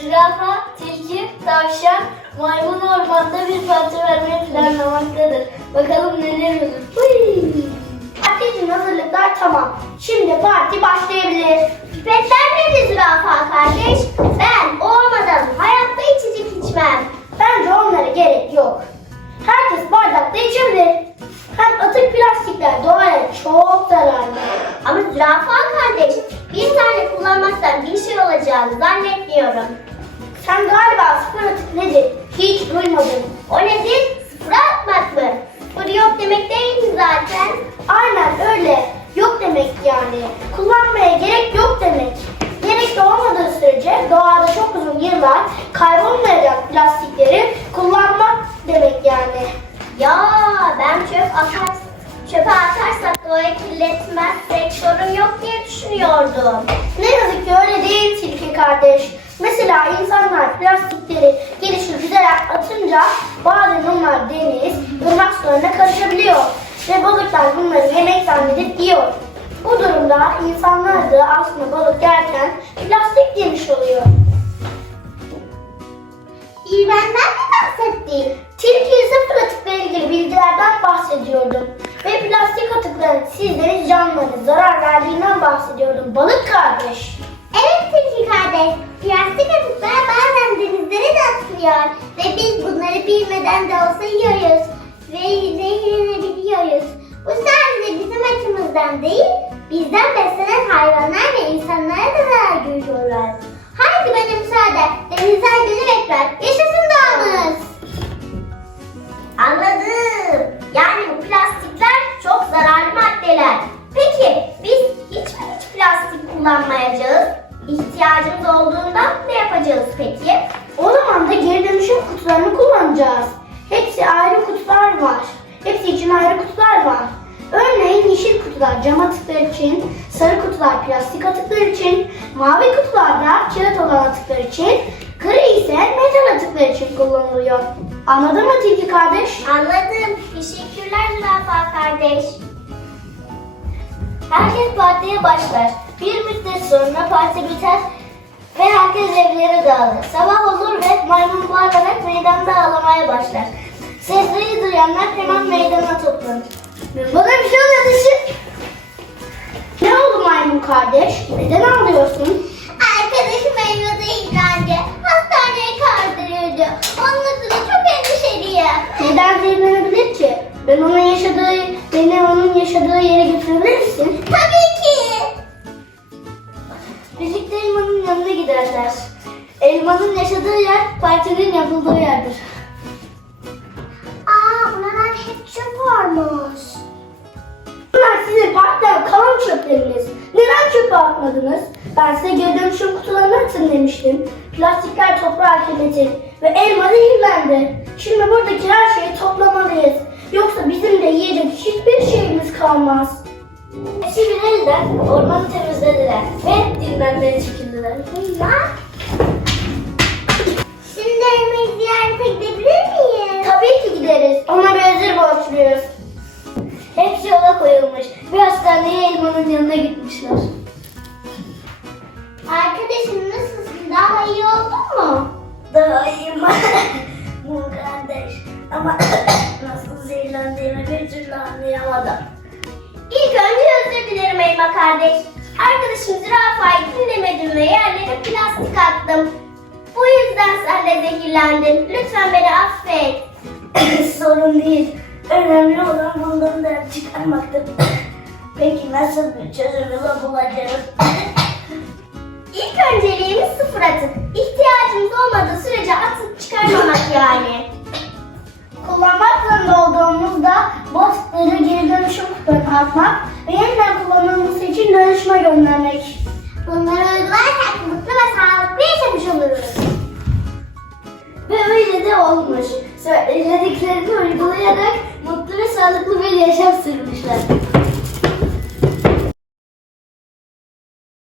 zürafa, tilki, tavşan, maymun ormanda bir parti vermeyi planlamaktadır. Bakalım neler olur. Hıy! Parti için hazırlıklar tamam. Şimdi parti başlayabilir. Pipetler nerede zürafa kardeş? Ben olmadan hayatta içecek içmem. Bence onlara gerek yok. Herkes bardakta içebilir. Hem atık plastikler doğaya çok zararlı. Ama zürafa kardeş bir tane kullanmazsan bir şey olacağını zannetmiyorum. Sen galiba sıfır atık nedir? Hiç duymadın. O nedir? Sıfıra atmak mı? Sıfır yok demek değil mi zaten? Aynen öyle. Yok demek yani. Kullanmaya gerek yok demek. Gerek de olmadığı sürece doğada çok uzun yıllar kaybolmayacak plastikleri kullanmak demek yani. Ya ben çöp atar, çöpe atarsak doğayı kirletmezsek sorun yok diye düşünüyordum. Ne yazık ki öyle değil Tilki kardeş. Mesela insanlar plastikleri geliştirerek atınca bazen onlar deniz, ırmak sularına karışabiliyor. Ve balıklar bunları yemek zannedip yiyor. Bu durumda insanlar da aslında balık yerken plastik yemiş oluyor. İğren'den mi bahsettin? Tilki sıfır atıkla ilgili bilgilerden bahsediyordum. Ve plastik atıkların sizlere canlılara zarar verdiğinden bahsediyordum. Balık kardeş. Atıklar bazen denizlere de atılıyor. Ve biz bunları bilmeden de olsa yiyoruz. Ve zehirlenebiliyoruz. Bu sadece bizim açımızdan değil, bizden beslenen hayvanlar ve insanlara da zarar görüyorlar. Haydi bana müsaade. Denizler beni bekler. Yaşasın doğamız. Anladım. Yani bu plastikler çok zararlı maddeler. Peki biz hiç mi hiç plastik kullanmayacağız? İhtiyacımız olduğunda ne yapacağız peki? O zaman da geri dönüşüm kutularını kullanacağız. Hepsi ayrı kutular var. Hepsi için ayrı kutular var. Örneğin yeşil kutular cam atıklar için, sarı kutular plastik atıklar için, mavi kutular da kağıt olan atıklar için, gri ise metal atıklar için kullanılıyor. Anladın mı Tilki kardeş? Anladım. Teşekkürler Zürafa kardeş. Herkes partiye başlar. Bir müddet sonra parti biter ve herkes evlere dağılır. Sabah olur ve maymun bağırarak meydanda ağlamaya başlar. Sesleri duyanlar hemen meydana toplanır. Bana bir şey oluyor dışı. Ne oldu maymun kardeş? Neden ağlıyorsun? Arkadaşım Elma değil bence. Hastaneye kaldırıldı. Onun adına çok endişeliyim. Neden zehirlenebilir ki? Ben onun yaşadığı, beni onun yaşadığı yere götürebilir misin? Tabii giderler. Elmanın yaşadığı yer partinin yapıldığı yerdir. Aa buralar hep çöp varmış. Bunlar sizin parktan kalan çöpleriniz. Neden çöpe atmadınız? Ben size geri dönüşüm kutularını atın demiştim. Plastikler toprağa kirletir ve elma zehirlendi. Şimdi buradaki her şeyi toplamalıyız. Yoksa bizim de yiyecek hiçbir şeyimiz kalmaz. Bir elden ormanı temizlediler ve dinlenmeye çekildiler. Şimdi elmayı ziyarete gidebilir miyiz? Tabii ki gideriz. Ona bir özür borçluyuz. Hepsi yola koyulmuş ve hastaneye elmanın yanına gitmişler. Arkadaşım nasılsın? Daha iyi oldun mu? Daha iyiyim bu kardeş ama nasıl zehirlendiğimi bir türlü anlayamadım. İlk önce özür dilerim Elma kardeş. Arkadaşım zürafayı dinlemedim ve yerlere plastik attım. Bu yüzden sen de zehirlendin. Lütfen beni affet. Sorun değil. Önemli olan bundan dert çıkarmaktır. Peki nasıl bir çözüm yolu bulacağız? İlk önceliğimiz sıfır atık. İhtiyacımız olmadığı olmuş. Söylediklerini uygulayarak mutlu ve sağlıklı bir yaşam sürmüşler.